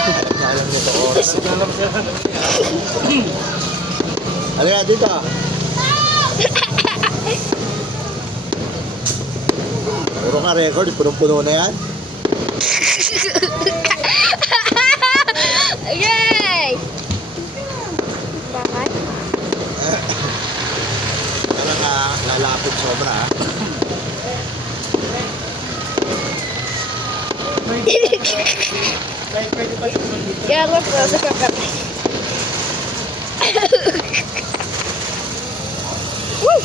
Alam niyo to oras. Halika dito. Puro ka record, punong-puno na yan. Yay! Bakit? Parang lalapit sobra ha. Kaya ako po sa kakap. Woo!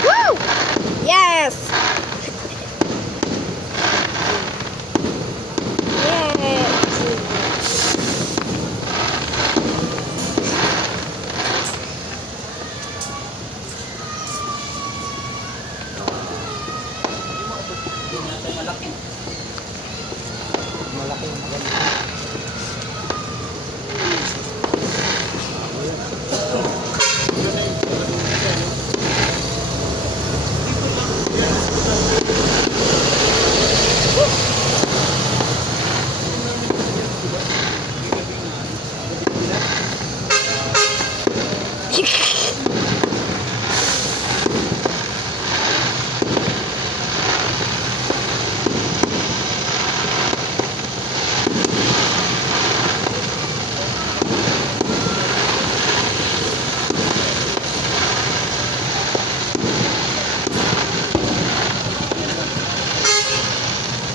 Woo! Yes!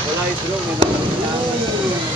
Wala yung tulong, may naman.